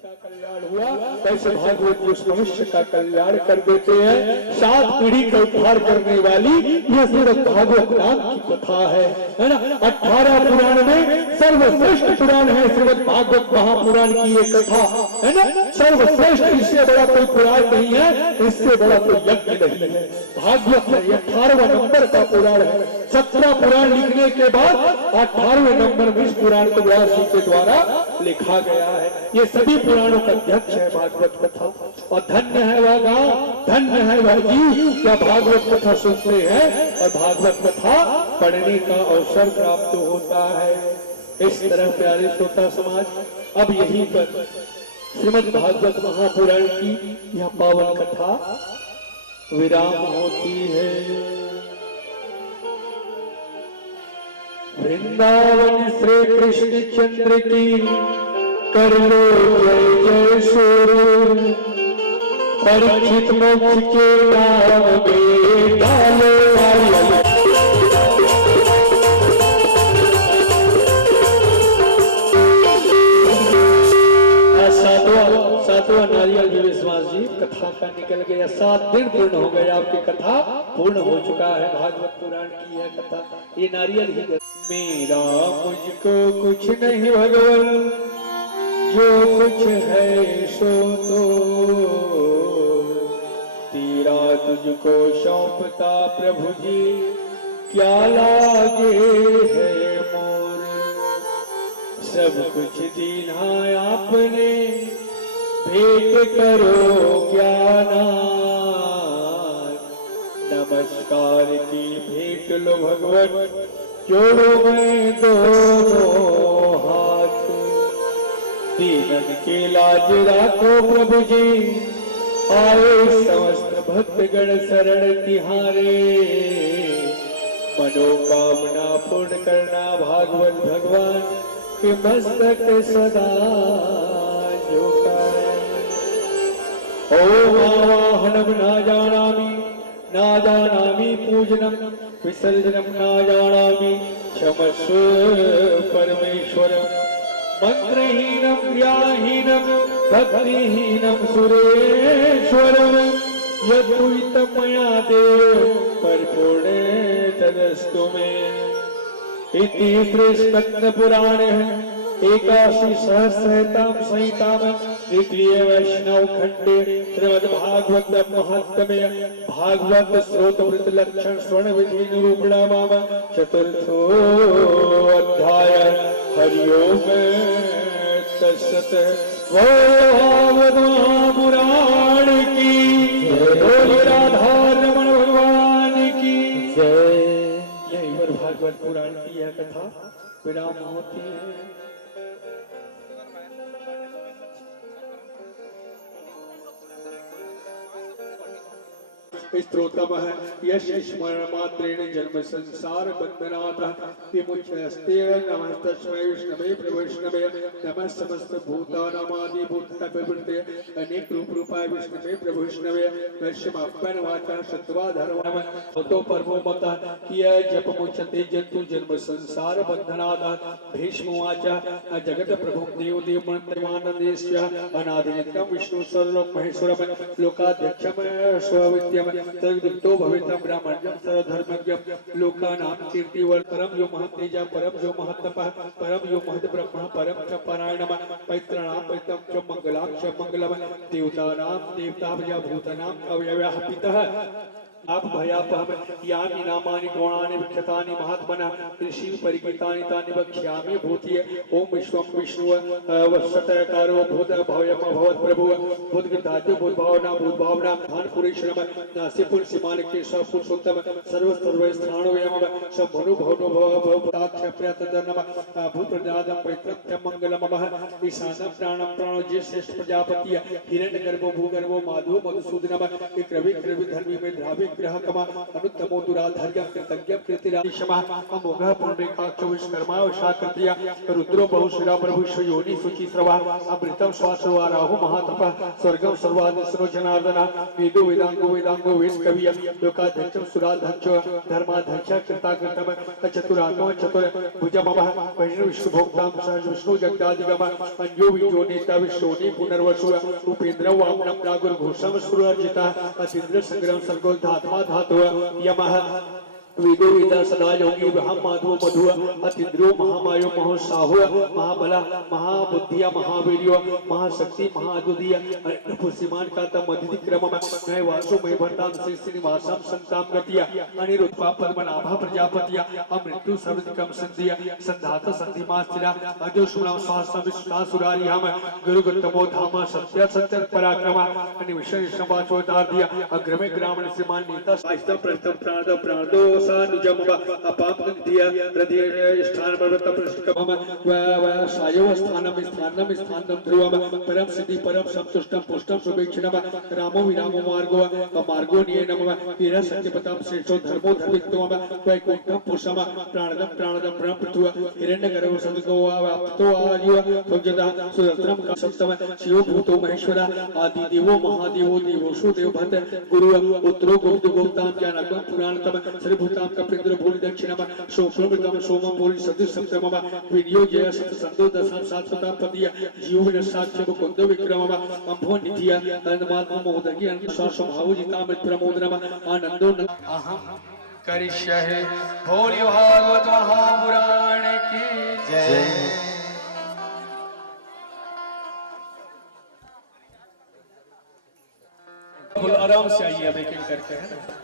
का कल्याण हुआ वैसे भागवत उस मनुष्य का कल्याण कर देते हैं। 7 पीढ़ी का उद्धार करने वाली यह श्रीमद् भागवत नाम की कथा है ना। 18 पुराण में सर्वश्रेष्ठ पुराण है श्रीमद् भागवत महापुराण की ये कथा है ना। सर्वश्रेष्ठ, इससे बड़ा कोई पुराण नहीं है, इससे बड़ा कोई यज्ञ नहीं है। भागवत है 18वां नंबर का पुराण है। 17 पुराण लिखने के बाद 18वें नंबर में इस पुराण को व्यास जी के द्वारा लिखा गया है। ये सभी पुराणों का अध्यक्ष है भागवत कथा। और धन्य है वह गांव, धन्य है वह जीव क्या भागवत कथा सुनते हैं और भागवत कथा पढ़ने का अवसर प्राप्त होता है। इस तरह प्यारे श्रोता समाज, अब यहीं पर श्रीमद् भागवत महापुराण की यह पावन कथा विराम होती है। वृंदावन श्री कृष्ण चंद्र की कर लो जय जय सूर, परीक्षित मोक्ष के नाम में डालो सातवां नारियल जी विश्वास जी कथा का निकल गया। 7 दिन पूर्ण हो गए, आपकी कथा पूर्ण हो चुका है। भागवत पुराण की यह कथा ये नारियल ही। मेरा मुझको कुछ नहीं भगवान, जो कुछ है सो तो तेरा तुझको सौंपता प्रभु जी, क्या लागे है मोर। सब कुछ दीना आपने, भेंट करो ज्ञानान। नमस्कार की भेंट लो भगवान, जोड़ो मैं दोनों हाथ। दीनन के लाज राखो प्रभु जी, आए समस्त भक्तगण शरण तिहारे। मनोकामना पूर्ण करना भागवत भगवान के मस्तक सदा झुकाए। ओम आवाहनम ना जानामि पूजनम, विसर्जनम ना जानामि क्षमस्व परमेश्वरम। मंत्रहीनम क्रियाहीनम भक्तिहीनम सुरेश्वरम, यद्वित मया देव परिपूर्ण तदस्तु मे। इति श्री पुराणे 81 सहस्रताम संहिताम द्वितीय वैष्णव खंडे श्रीमद् भागवत महात्म्य भागवत स्रोतवृत लक्षण स्वर्ण विधि निरूपण नाम चतुर्थो अध्याय। हरिओम तत्सत। भागवत महापुराण की जय, राधा रमण भगवान की जय। यही पर भागवत पुराण की यह कथा विराम होती है। स्तोत्रम यश स्मरण मात्रेण जन्म संसार बंधनात् विमुच्यते। नमः तस्मै विष्णवे प्रवैष्णवे, नमः समस्त भूतानामादि भूतानां प्रवृत्ते अनेक रूप रूपाय विष्णवे प्रभुष्णवे। दर्शमापन वाचा सत्वा धर्म तो परमो मता किया जप मुच्यते जंतु जन्म संसार बंधनात्। भीष्म वाचा जगत प्रभु देव देव मंत्रमानंदेश्य अनादिनित्यं विष्णु सर्वलोक महेश्वरम लोकाध्यक्षम स्ववित्यम तद्वितो भवेतं ब्राह्मण्यं सर्वधर्मज्ञं लोकानां कीर्तिवर्धनं। परम यो महतेजा परम यो महत्तपः परम यो महत् ब्रह्म परम च परायणम। पैत्राणां पैत्रं च मंगलां च मंगलम। देवतानां देवता भूतानां अवयवः पितः आप भयापहम यानि नामानि गुणानि विख्यातानि महात्मनः। ऋषि परिगीतानि तानि वक्ष्यामि भूतिये। ओम विश्वं विष्णु वत्सतकारो भूत भवयम भवत् प्रभु भूतगृताद्य भूत भावना धानपुरेश्वरम नासिपुर सीमानिके सपुरुषोत्तम सर्व सर्वस्थानो यम शंभुनु भवनो भवताक्ष प्रतदनम भूतप्रदादं पैत्रत्यं मंगलमः। ईशानं प्राणं प्राणो जे श्रेष्ठ प्रजापति हिरण्यगर्भो भूगर्भो माधु मधुसूदनम। विक्रवि धर्मी में द्रावि विग्रह कमा अनुत्तमो दुराधार्य कृतज्ञ कृतिराशमा अमोघ पुण्यकाक्ष विश्वकर्मा वशाकृत्य रुद्रो बहुशिरा प्रभु योनि सुचि स्रवा अमृतम श्वासवा राहु महातप स्वर्गम सर्वादिसरो जनार्दना वेदो वेदांगो वेद कवि लोकाध्यक्षम सुराध्यक्ष धर्माध्यक्ष कृताकृतम चतुरात्म चतुर भुजमः वैष्णव विष्णुभोक्तां विष्णु जगदादिगम अंजो विजो नेता विश्वोनि पुनर्वसु उपेन्द्र वामनम नागुर्घोषम सुरार्जिता अतीन्द्र संग्राम सर्गो धात्मा धातु यमः वेदो वेदा सदा योगी ब्रह्म माधव मधु अतिद्रो महामायो महोत्साहो महाबला महाबुद्धिया महावीर्यो महाशक्ति महादुदिया पुष्यमान काता मधिक्रम मैं वासो मैं भरतां श्रीनिवासम संताम गतिया अनिरुद्ध पद्मनाभा प्रजापतिया अमृत्यु सर्वदिकम संधिया संधात संधिमास्तिरा अजो सुनाम सहस्र विश्वासुरारी हम गुरुगतमो धाम सत्य सत्य पराक्रम अनिविषय समाचोतार दिया अग्रमे ग्रामीण श्रीमान नेता साहित्य प्रथम प्राणदो सानुजमवा अपापदिया हृदय स्थान पर्वत पृष्ठकम व सायो स्थानम ध्रुवम परम सिद्धि परम संतुष्टम पुष्टम शुभेक्षणम रामो विरामो मार्गो नियनम वीर सत्यपतम श्रेष्ठो धर्मो धर्मित्वम वैकुंठम पुरुषम प्राणदम ब्रह्मपृथु हिरण्यगर्भ सदगो व्याप्तो आयु भुजदा सुरत्रम का सप्तम शिव भूतो महेश्वरा आदि देवो महादेवो देवोषु देवभत गुरु उत्तरो गुप्त गोप्ताम ज्ञानकम पुराणतम श्रीभूताम कपिन्द्र भूरि दक्षिणम सोमृतम सोमम भूरि सदृश सप्तमम विनियो जय सत संदो दशम सात्वताम पतिया जीव विनसाक्ष मुकुंद विक्रमम अंभो निधिया अनमात्म मोदकी अनुसार स्वभाव जिता मृत प्रमोदनम आनंदो अहम करिष्ये भोले भागवत महापुराण की जय। आराम से आइए, अब एक करके है ना।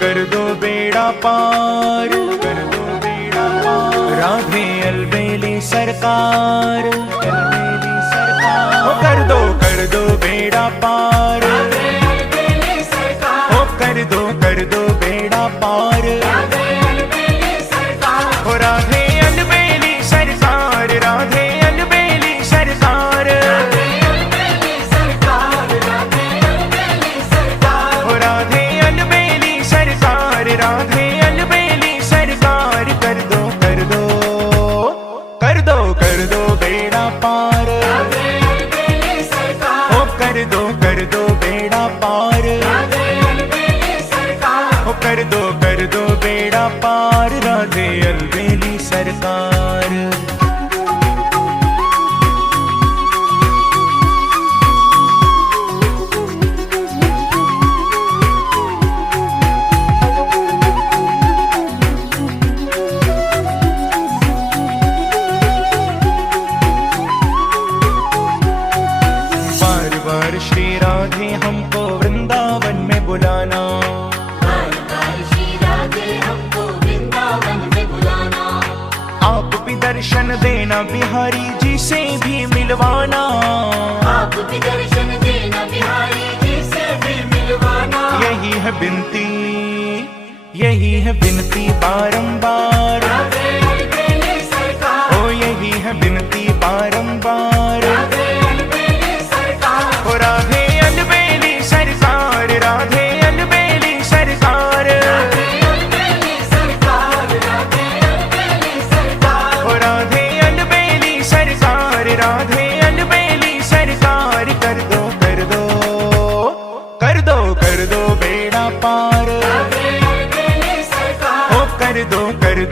कर दो बेड़ा पार, कर दो बेड़ा पार। राधे अलबेली सरकार, अलबेली सरकार। ओ कर दो बेड़ा पार, राधे अलबेली सरकार। ओ कर दो बेड़ा पार, राधे अलबेली सरकार। ओ राधे अलबेली सरकार, राधे अलबेली सरकार, राधे अलबेली सरकार, राधे अलबेली सरकार। ओ राधे अलबेली सरकार, राधे दो बेड़ा पार, ओ कर दो बेड़ा पार, ओ कर दो बेड़ा पार, राधे अलबेली सरकार। बार बार श्री राधे हमको वृंदावन में बुलाना, आप भी दर्शन देना बिहारी जी से भी मिलवाना, आप भी दर्शन देना बिहारी जी से भी मिलवाना। यही है विनती, यही है विनती बारंबार, राधे अलबेली सरकार, ओ यही है विनती बारंबार, राधे अलबेली सरकार, ओ राधे अलबेली सरकार, राधे अलबेली सरकार, राधे अलबेली सरकार, राधे अलबेली सरकार, ओ राधे अलबेली सरकार, राधे अलबेली सरकार। कर दो बेड़ा पार, राधे अलबेली सरकार, ओ कर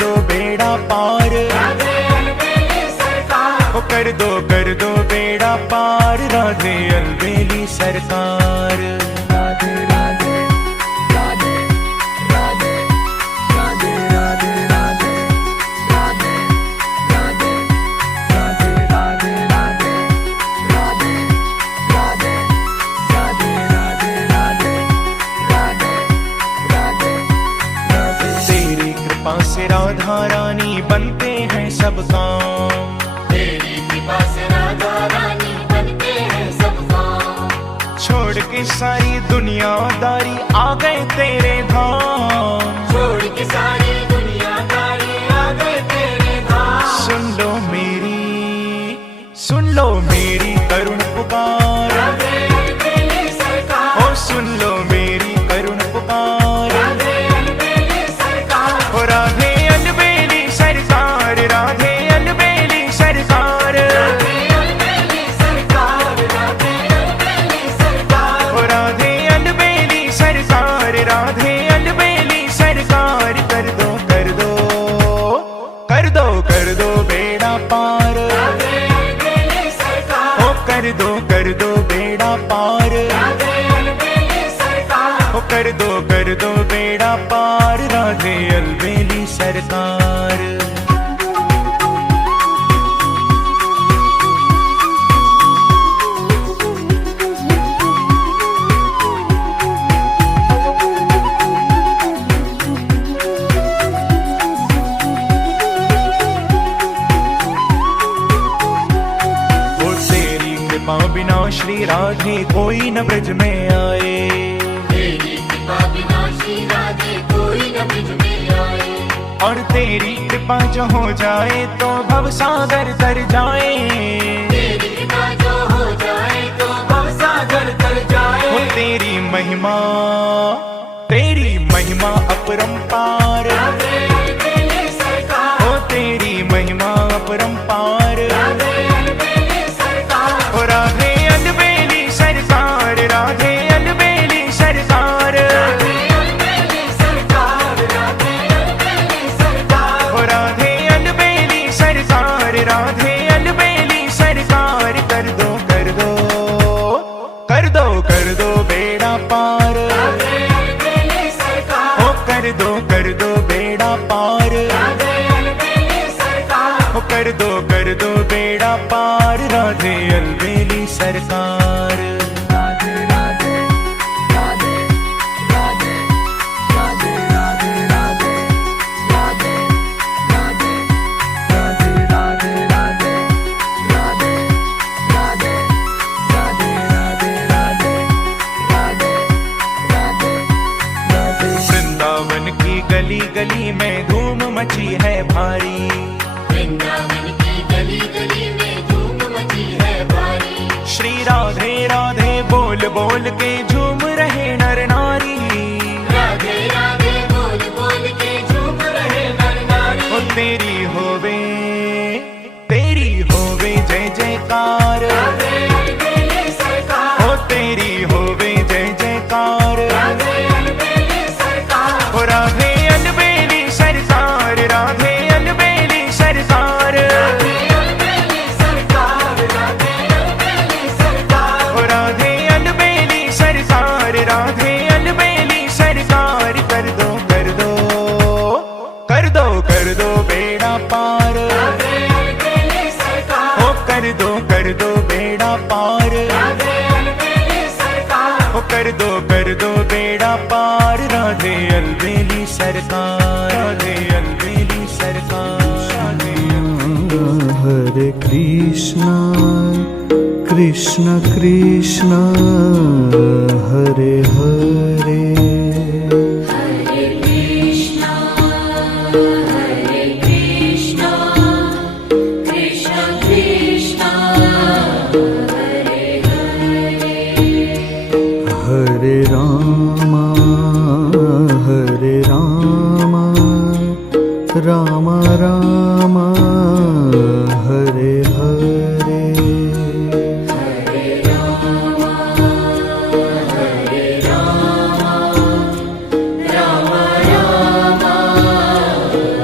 दो बेड़ा पार, राधे अलबेली सरकार, ओ कर दो बेड़ा पार, राधे अलबेली सरकार। राधे राधे राधे राधे राधे राधे राधे राधे राधे राधे राधे राधे राधे राधे राधे राधे राधे राधे राधे। तेरी कृपा से राधा रानी बनते हैं सब काम, तेरी कृपा से राधा रानी बनते हैं सब काम, छोड़ के सारी दुनियादारी आ गए तेरे धाम। छोड़ के सारी दुनियादारी आ गए तेरे धाम। सुन लो मेरी करुण पुकार, राधे अलबेली सरकार, ओ सुन लो मेरी करुण पुकार, राधे अलबेली सरकार, ओ राधे अलबेली सरकार, राधे अलबेली सरकार, राधे अलबेली सरकार, राधे अलबेली सरकार, ओ राधे अलबेली सरकार, राधे अलबेली सरकार। कर दो बेड़ा पार, राधे अलबेली सरकार, ओ कर दो बेड़ा पार, राधे अलबेली सरकार, ओ कर दो बेड़ा पार, राधे अलबेली सरकार। ओ तेरी कृपा बिना श्री राधे कोई न ब्रज में आए, तेरी कृपा बिना श्री राधे कोई न ब्रज में आए, और तेरी कृपा जो हो जाए तो भव सागर तर जाए, तेरी कृपा जो हो जाए तो भवसागर तर जाए। ओ तेरी महिमा अपरंपार, राधे अलबेली सरकार, ओ तेरी महिमा अपरंपार, राधे अलबेली सरकार, ओ राधे अलबेली सरकार, राधे अलबेली सरकार, राधे अलबेली सरकार, राधे अलबेली सरकार, ओ राधे अलबेली सरकार, राधे अलबेली सरकार। कर दो बेड़ा पार, राधे अलबेली सरकार, ओ कर दो बेड़ा पार, राधे अलबेली सरकार, ओ कर दो बेड़ा पार, राधे अलबेली सरकार। राधे राधे राधे राधे राधे राधे राधे राधे राधे राधे राधे राधे राधे राधे राधे राधे राधे राधे राधे। वृंदावन की गली गली में धूम मची है भारी, वृंदावन की गली गली में धूम मची है भारी, श्री राधे राधे बोल बोल के झूम रहे नर नारी, राधे राधे बोल बोल के झूम रहे नर नारी। ओ तेरी कर दो बेड़ा पार, राधे अलबेली सरकार, ओ कर दो बेड़ा पार, राधे अलबेली सरकार, राधे अलबेली सरकार, राधे अलबेली। हरे कृष्णा कृष्ण कृष्ण हरे हरे, हरे कृष्णा कृष्ण कृष्ण हरे हरे, हरे राम राम राम हरे हरे, हरे राम राम राम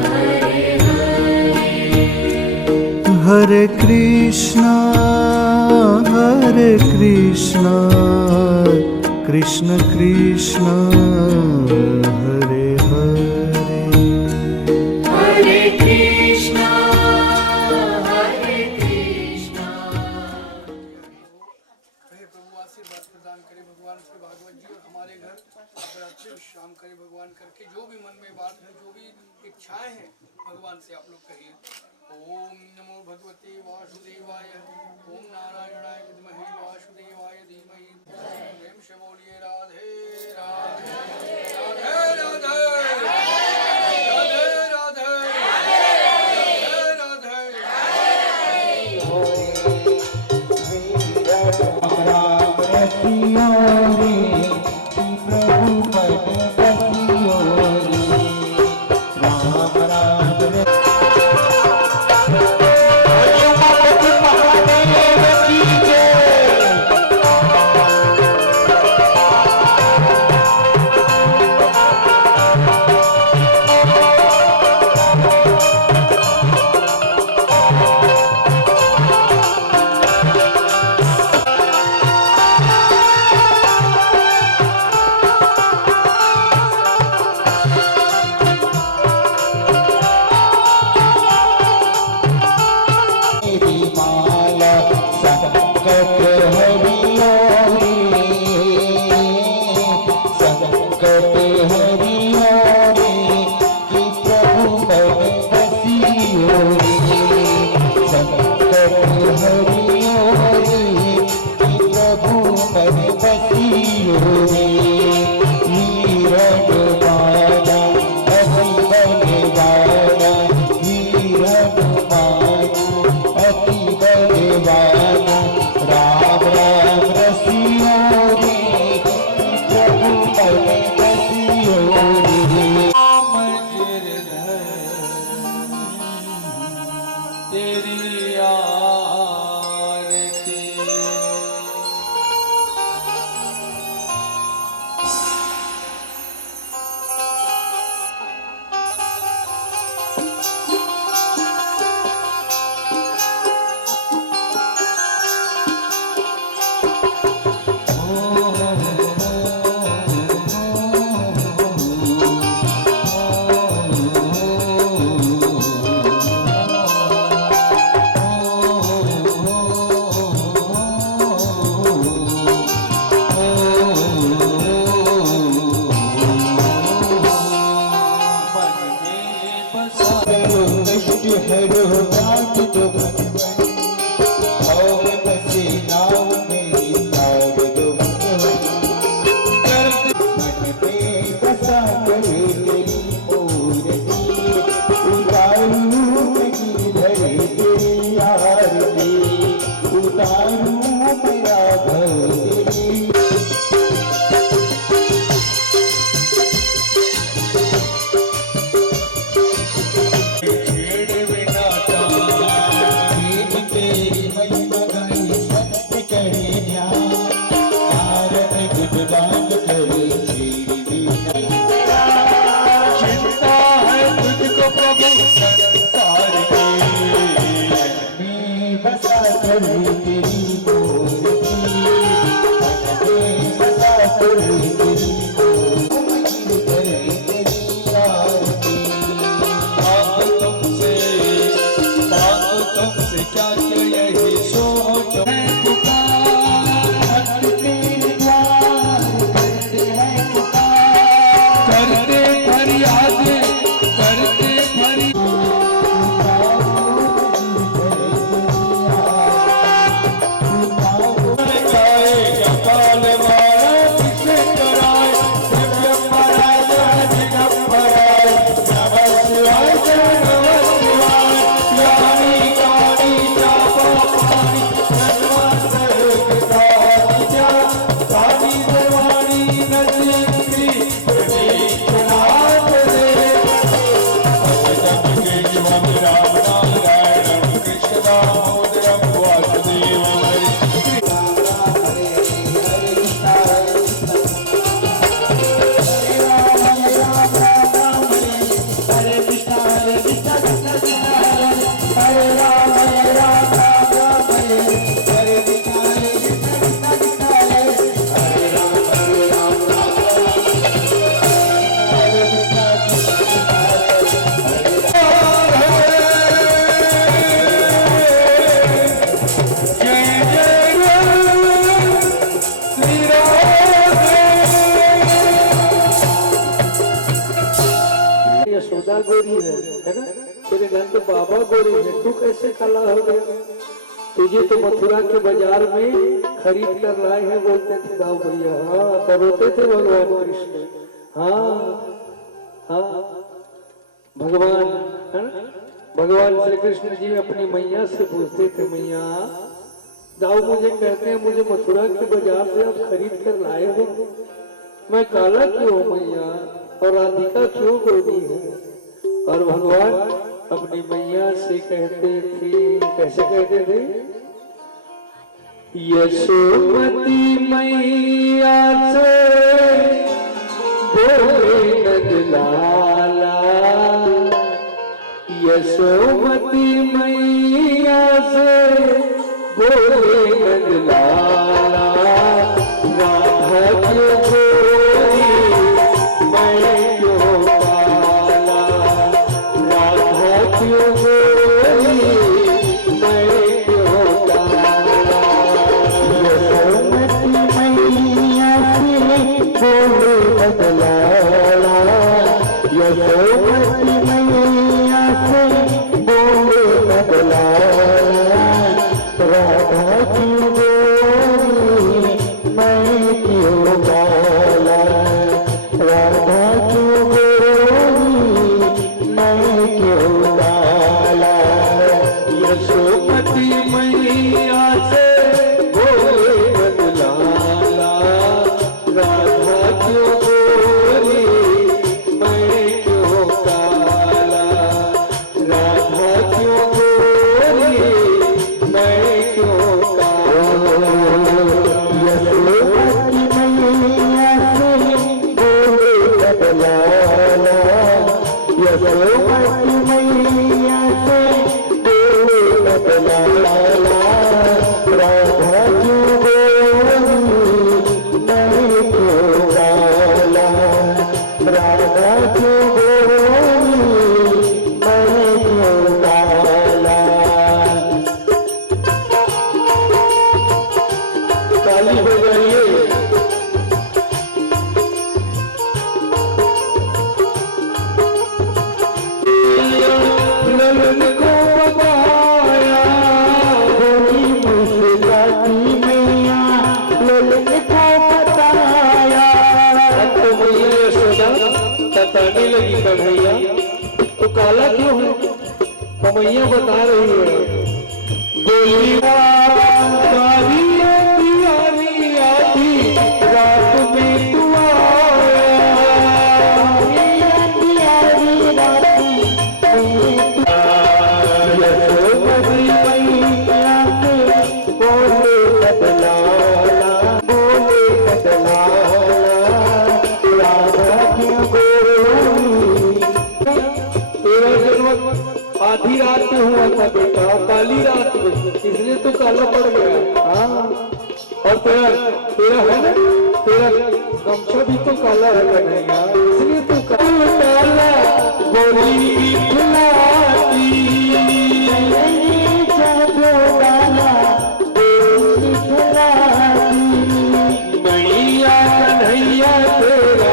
हरे हरे, हरे कृष्णा कृष्ण कृष्ण हरे हरे, हरे कृष्णा हे प्रभु आशीर्वाद प्रदान करे भगवान श्री भागवत जी, और हमारे घर बड़ा अच्छे विश्राम करे भगवान करके। जो भी मन में बात है, जो भी इच्छाएं हैं, भगवान से आप लोग कहिए। ओम नमो भगवते वासुदेवाय, ओम नारायणाय विद्महे वासुदेवाय धीमहि, प्रेम से बोलिए राधे राधे राधे राधे राधे राधे राधे तुमसे क्या यही यशोदा गोरी है ना? तेरे घर तो बाबा गोरी है, तू कैसे काला हो गया? तुझे तो मथुरा के बाजार में खरीद कर लाए हैं बोलते थे दाऊ भैया। हाँ, तो रोते थे भगवान कृष्ण। हाँ हाँ, भगवान है ना, भगवान श्री कृष्ण जी अपनी मैया से पूछते थे, मैया दाऊ मुझे कहते हैं मुझे मथुरा के बाजार से आप खरीद कर लाए हो, मैं काला क्यों मैया, और राधिका क्यों गोरी है? और भगवान अपनी मैया से कहते थे, कैसे कहते थे? यशोमती मैया से बोले नंदलाला, यशोमती मैया से बोले नंदलाला, राधा क्यों गोरी मैं क्यों काला, राधा क्यों गोरी मैं क्यों काला। यशोमती मैया से बोले नंदलाला, यशोमती मैया से बोले नंदलाला, राधा क्यों गोरी मैं क्यों काला, राधा क्यों गोरी मैं क्यों काला। यशोमती मैया से बोले नंदलाला, राधा क्यों गोरी मैं क्यों काला, राधा क्यों गोरी मैं क्यों काला। यशोमती मैया से बोले नंदलाला, यशोमती मैया से बोले नंदलाला, राधा क्यों गोरी मैं क्यों काला, राधा क्यों गोरी मैं क्यों काला। काली हो जाइए। ललन को बताया गोरी मुस्कुराती मैया, ललन को बताया। तो मैया यशोदा बताने लगी कन्हैया तो काला क्यों है? तो मैया बता रही है, बोली काली प्यारी आधी रात में तू आधी रात में हुआ था बेटा, काली रात में, इसलिए तो काला पड़ गया। हाँ, और तेरा है ना, तेरा गमछा भी तो काला है कन्हैया, इसलिए तो काला गोरी फुलाती मैया कन्हैया तेरा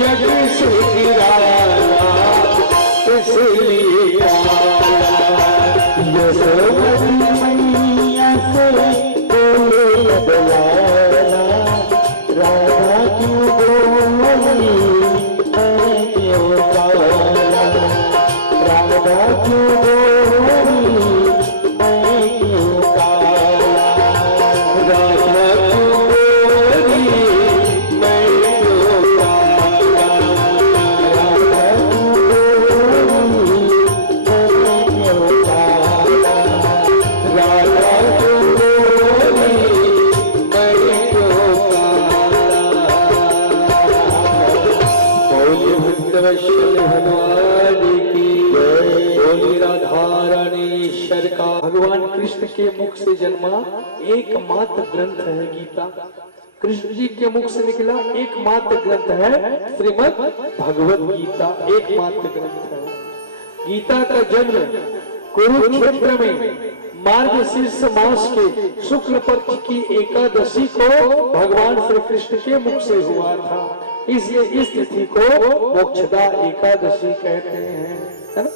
जग से गिराया इसलिए यशोमती मैया से भगवान की जय। बोली राधा रानीश्वर का। भगवान कृष्ण के मुख से जन्मा एकमात्र ग्रंथ है गीता। कृष्ण जी के मुख से निकला एकमात्र ग्रंथ है श्रीमद् भगवत गीता, एकमात्र ग्रंथ है। गीता का जन्म कुरुक्षेत्र में मार्गशीर्ष मास के शुक्ल पक्ष की एकादशी को भगवान श्री कृष्ण के मुख से हुआ था, इसलिए इस तिथि को मोक्षदा एकादशी कहते हैं, है ना?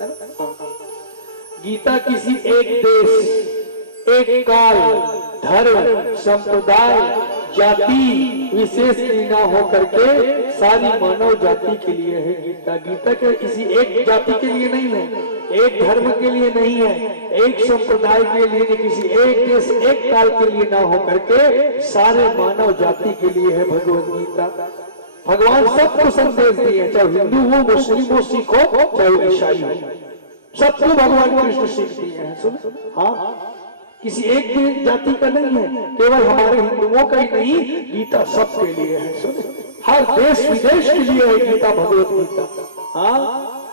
गीता किसी एक देश, एक काल, धर्म, संप्रदाय, जाति विशेष की ना हो करके सारी मानव जाति के लिए है गीता। गीता के किसी एक जाति के लिए नहीं है, एक धर्म के लिए नहीं है, एक संप्रदाय के लिए नहीं, किसी एक देश, एक काल के लिए ना हो करके सारे मानव जाति के लिए है भगवत गीता। भगवान सबको संदेश दिए, चाहे हिंदू हो, मुस्लिम हो, सिख हो, चाहे ईसाई हो, सबको भगवान कृष्ण सीख दिए हैं। सुन, हाँ, किसी एक जाति का नहीं है, केवल हमारे हिंदुओं का ही नहीं, गीता सबके लिए है। सुन, हर देश विदेश के लिए है गीता, भगवत गीता। हाँ,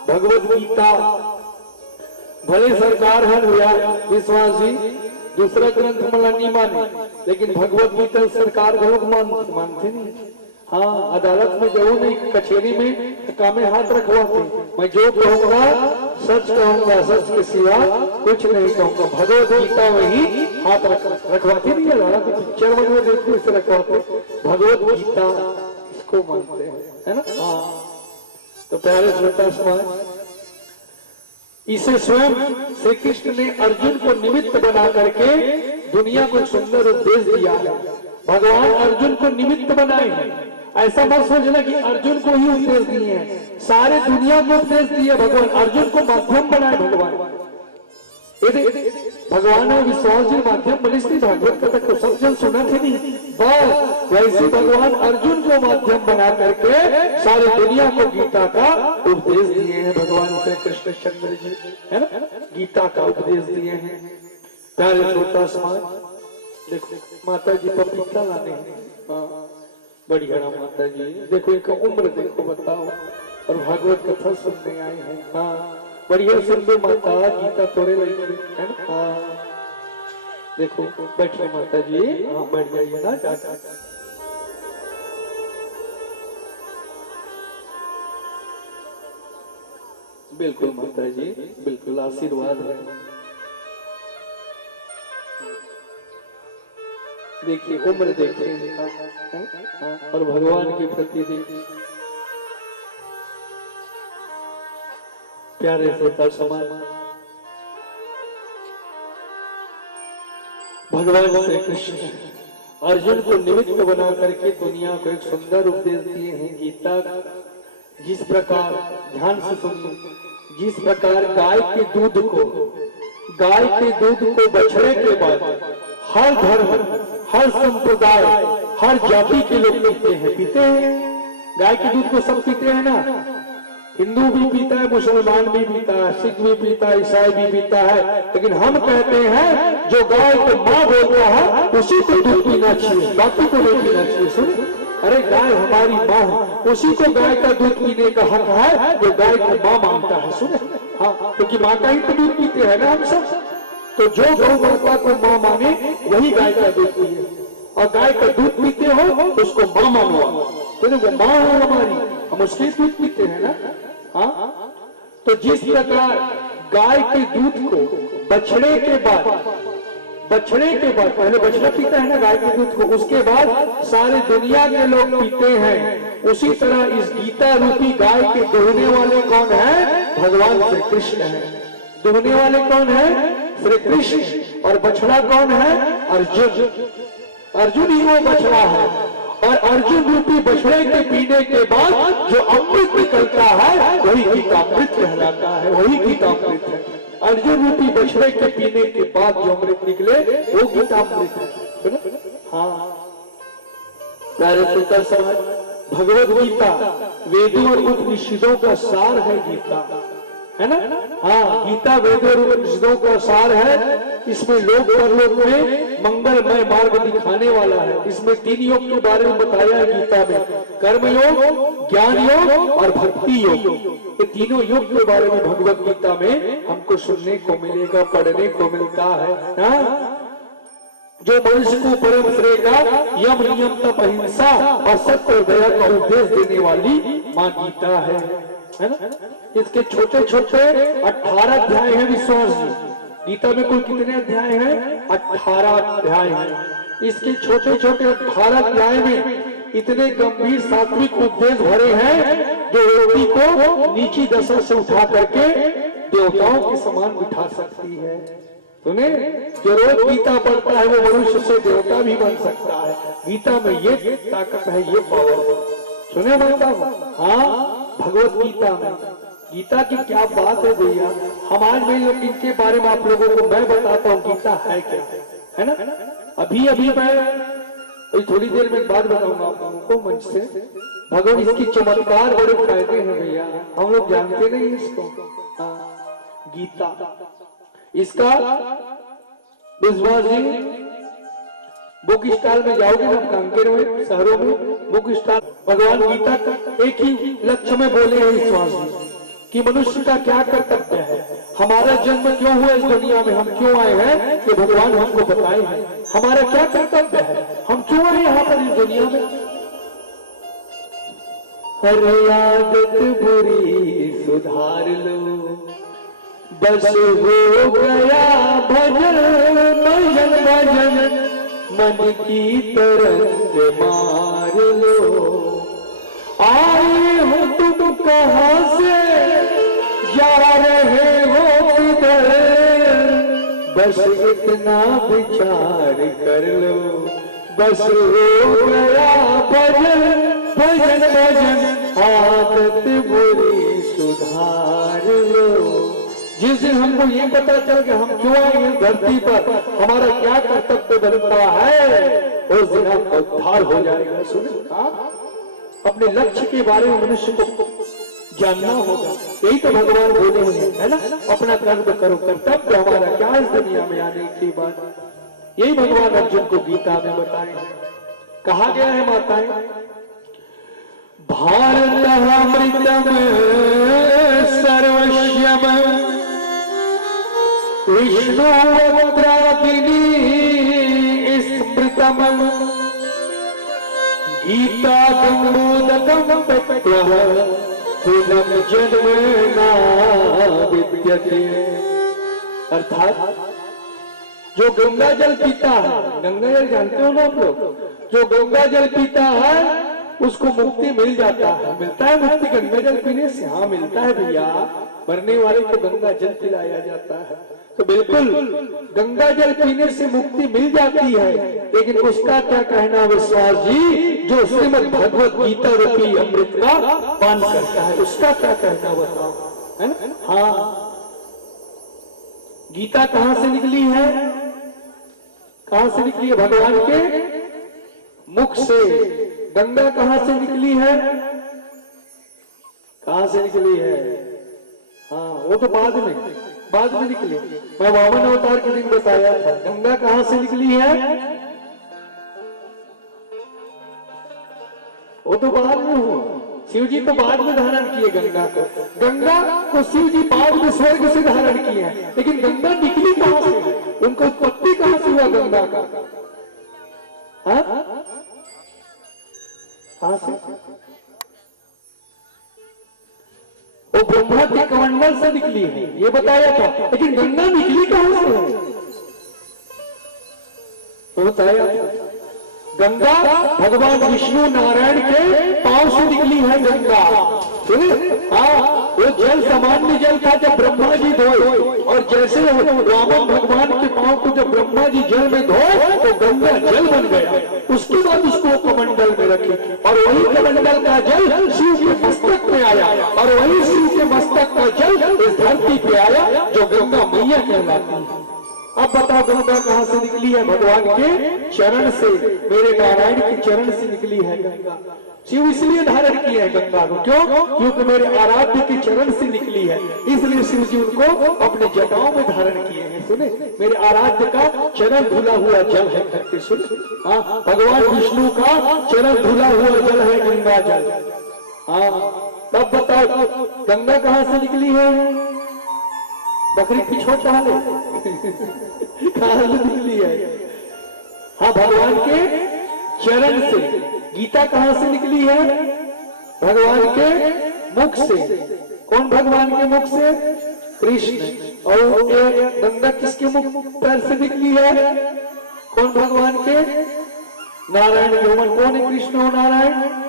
भगवत गीता भले सरकार है विश्वास जी दूसरा ग्रंथ मला नहीं माने, लेकिन भगवत गीता सरकार लोग मानते नहीं। हाँ, अदालत में जाऊँ नहीं, कचहरी में कामे हाथ रखवाते, मैं जो कहूँगा सच कहूँगा, सच के सिवा कुछ नहीं कहूँगा। भगवत गीता वही हाथ रखवाते नहीं, अदालत में पिक्चर बने देखो इसे रखवाते, भगवत गीता इसको मानते हैं, है ना? हाँ, तो प्यारे श्रोता समाज, इसे स्वयं श्री कृष्ण ने अर्जुन को निमित्त बना करके दुनिया को एक सुंदर उपदेश दिया है। भगवान अर्जुन को निमित्त बनाए हैं, ऐसा मत सोचना कि अर्जुन को ही उपदेश दिए हैं, सारे दुनिया को उपदेश दिए भगवान, अर्जुन को माध्यम बनाए भगवान। भगवान ने विश्वास जी माध्यम बनी भागवत कथा को सब जन सुना थे नहीं, बस वैसे भगवान अर्जुन को माध्यम बना करके सारी दुनिया को गीता का उपदेश दिए हैं। भगवान श्री कृष्ण चंद्र जी, है ना, गीता का उपदेश दिए हैं। प्यारे श्रोता समाज, देखो माता जी पपीता लाने हैं, बढ़िया माता जी, देखो इनका उम्र देखो, बताओ, और भागवत कथा सुनने आए हैं। हाँ, बढ़िया सुनते माता, गीता थोड़े लगी है ना? हाँ, देखो बैठिए माता जी, हाँ बैठ जाइए ना जाकर। बिल्कुल माता जी, बिल्कुल आशीर्वाद है। देखिए उम्र देखिए इनका, और भगवान के प्रति देखिए। प्यारे श्रोता समाज, भगवान श्री कृष्ण अर्जुन को निमित्त बना करके दुनिया को एक सुंदर उपदेश दिए हैं गीता। जिस प्रकार, ध्यान से सुनिए, जिस प्रकार गाय के दूध को बछड़े के बाद हर धर्म, हर संप्रदाय, हर जाति के लोग पीते हैं। गाय के दूध को सब पीते हैं ना, हिंदू भी पीता है, मुसलमान भी पीता है, सिख भी पीता है, ईसाई भी पीता है, लेकिन हम कहते हैं जो गाय को माँ बोलता है उसी को दूध पीना चाहिए, बाकी को नहीं पीना चाहिए। सुन, अरे गाय हमारी माँ है, उसी को गाय का दूध पीने का हक है जो गाय को माँ मानता है। सुने, हाँ, क्योंकि माँ का ही तो दूध पीते हैं ना हम सब, तो जो गौ माता को माँ माने वही गाय का दूध पिए, और गाय का दूध पीते हो उसको माँ मानो, तो वो माँ है हमारी, हम उसके दूध पीते हैं ना। हाँ, तो जिस प्रकार गाय के दूध को बछड़े के बाद पहले बछड़ा पीता है ना गाय के दूध को, उसके बाद सारे दुनिया के लोग पीते हैं, उसी तरह इस गीता रूपी गाय के दुहने वाले कौन है? भगवान श्री कृष्ण है। दुहने वाले कौन है? श्री कृष्ण। और बछड़ा कौन है? अर्जुन। अर्जुन ही वो बछड़ा है, और अर्जुन रूपी बछड़े के पीने के बाद जो अमृत निकलता है वही गीतामृत कहलाता है, वही गीतामृत है। अर्जुन रूपी बछड़े के पीने के बाद जो अमृत निकले वो गीतामृत है। हाँ, प्यारे श्रोता समाज, भगवत गीता वेदों और उपनिषदों का सार है गीता, है ना। हाँ, गीता वेदों और उपनिषदों का सार है। इसमें लोक परलोक में मंगलमय मार्ग दिखाने वाला है। इसमें 3 योग के बारे में बताया है गीता में, कर्म योग, ज्ञान योग और भक्ति योग। ये तीनों योग के बारे में भगवत गीता में हमको सुनने को मिलेगा, पढ़ने को मिलता है ना। जो मनुष्य को परम श्रेय का यम नियम तप अहिंसा और सत्य और दया का उपदेश देने वाली माँ गीता है ना। इसके छोटे छोटे 18 अध्याय हैं विश्वास जी। गीता में कुल कितने अध्याय हैं? 18 अध्याय हैं। इसके छोटे छोटे 18 अध्याय में इतने गंभीर सात्विक उपदेश भरे हैं जो व्यक्ति को नीची दशा से उठा करके देवताओं के समान बिठा सकती है। सुने, जो रोज गीता पढ़ता है वो मनुष्य से देवता भी बन सकता है। गीता में ये ताकत है, ये पावर है। सुने माता, हाँ, भगवत गीता में, गीता की क्या बात है भैया। हम आज भी लोग इनके बारे में आप लोगों को मैं बताता हूँ गीता है क्या, है ना। अभी मैं थोड़ी देर में बाद बताऊंगा आप लोगों को मंच से। भगवान इसकी चमत्कार बड़े फायदे हैं भैया, हम लोग जानते नहीं इसको। गीता इसका विश्वास जी बुक स्टॉल में जाओगे ना, कांकेर में, शहरों में बुक स्टॉल, भगवान गीता का एक ही लक्ष्य में बोले हैं विश्वास जी कि मनुष्य का क्या कर्तव्य है, हमारा जन्म क्यों हुआ इस दुनिया में, हम क्यों आए हैं, कि भगवान हमको बताए हैं। हमारा क्या कर्तव्य है, हम क्यों आए यहाँ पर इस दुनिया में। हर आदत बुरी सुधार लो, बस हो गया भजन भजन भजन, मन की तरंग मार लो। आए हो तुम कहाँ से, जा रहे हो किधर, बस इतना विचार कर लो, बस हो गया भजन भजन भजन, आदत बुरी सुधार लो। जिस दिन हमको ये पता चल कि हम क्यों आए हैं धरती पर, हमारा क्या कर्तव्य बनता है, उस दिन आपका उद्धार हो जाएगा। सुनो, अपने लक्ष्य के बारे में मनुष्य को जानना होगा। यही तो भगवान बोले हुए हैं, है ना, अपना कर्म करो, कर्तव्य हमारा क्या इस दुनिया में आने के बाद। यही भगवान अर्जुन को गीता में बताए, कहा गया है माताएं, भारत अमृतम सर्वस्यम विष्णु वक्त्राग्नि स्मृतम, गीता गंगोदकम तत्त्वः पुनः जन्म न विद्यते। अर्थात जो गंगा जल पीता है, गंगा जल जानते हो ना आप लोग, जो गंगा जल पीता है उसको मुक्ति मिल जाता है। मिलता है मुक्ति गंगा जल पीने से? हाँ मिलता है भैया, मरने वाले को गंगा जल पिलाया जाता है। तो बिल्कुल गंगा जल पीने से मुक्ति मिल जाती है, लेकिन उसका क्या कहना विश्वास जी, जो श्रीमद् भगवत गीता रूपी अमृत का पान करता है, उसका क्या कहना बताओ, है ना। हाँ, गीता कहाँ से निकली है, कहाँ से निकली है? भगवान के मुख से। गंगा कहाँ से निकली है, कहाँ से निकली है? हाँ, वो तो बाद में निकली। मैं वामन अवतार के दिन बताया था। गंगा कहाँ से निकली है, वो तो बाद में हुआ। शिव जी तो बाद में धारण किए गंगा को। गंगा को शिव जी बाद में स्वर्ग से धारण किए हैं, लेकिन गंगा निकली कहाँ से, उनको उत्पत्ति कहाँ से हुआ गंगा का? कहाँ से? वो ब्रह्मा के कमंडल से निकली है, ये बताया था, लेकिन गंगा निकली कहाँ से है, तो बताया था। गंगा भगवान विष्णु नारायण के पांव से निकली है गंगा। हाँ, वो जल सामान्य जल था जब ब्रह्मा जी धोए, और जैसे वामन भगवान के पांव को जब ब्रह्मा जी जल में धोए तो गंगा जल बन गया। उसके बाद उसको कमंडल में रखे, और वही कमंडल का जल शिव के मस्तक में आया, और वही शिव के मस्तक का जल इस धरती पे आया, जो गंगा मैया कहलाती है। अब अब बताओ गंगा कहां से निकली है? भगवान के चरण से, मेरे नारायण के चरण से निकली है गंगा। शिव इसलिए धारण किया है गंगा को, क्यों? क्योंकि मेरे आराध्य के चरण से निकली है, इसलिए शिव जी उनको अपने जटाओं में धारण किए हैं। सुने, मेरे आराध्य का चरण धुला हुआ जल है करके सुने। हाँ, भगवान विष्णु का चरण धुला हुआ जल है गंगा जल। हाँ, तब बताओ गंगा कहां से निकली है? बकरी पीछे डाले कहां से निकली है? हाँ, भगवान के चरण से। गीता कहां से निकली है? भगवान के मुख से। कौन भगवान के मुख से? कृष्ण। और ये गंगा किसके मुख पैर से निकली है? कौन भगवान के? नारायण भगवान। कौन है कृष्ण और नारायण?